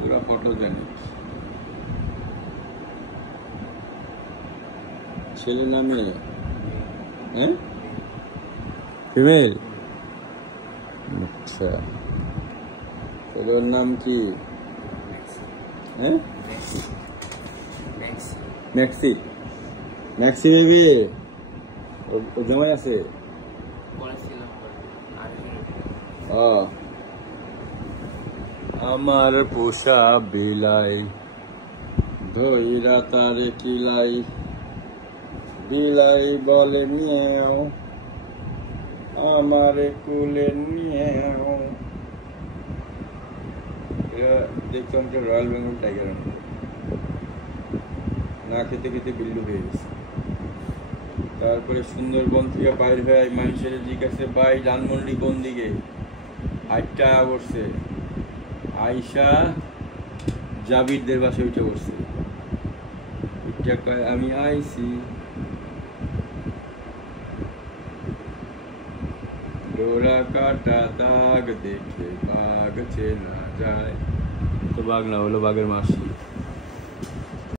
पूरा फोटोजेनिक ছেলে না মেয়ে হ্যাঁ ফিমেল আচ্ছা ছেলের নাম কি হ্যাঁ ম্যাক্সি ম্যাক্সি বেবি ও জামাই আছে আমার পোষা বিলাই ধইরা তারে কিলাই বিলাই বলে মিয়াও আমারে কুলে নিয়াও দেখতাম যে রয়্যাল বেঙ্গল টাইগার না খেতে খেতে বিল্লু হয়ে গেছে তারপরে সুন্দরবন থেকে বাইর হয়ে মানুষের জিজ্ঞাসা ভাই ধানমন্ডি কোন দিকে হাইটটা বসছে আয়সা জাবিরদের বাসায় উঠে বসছে আমি আইসি ডোরা কাটা দাগ দেখে বাঘ চেনা যায় তো বাঘ না হলো বাঘের মাসি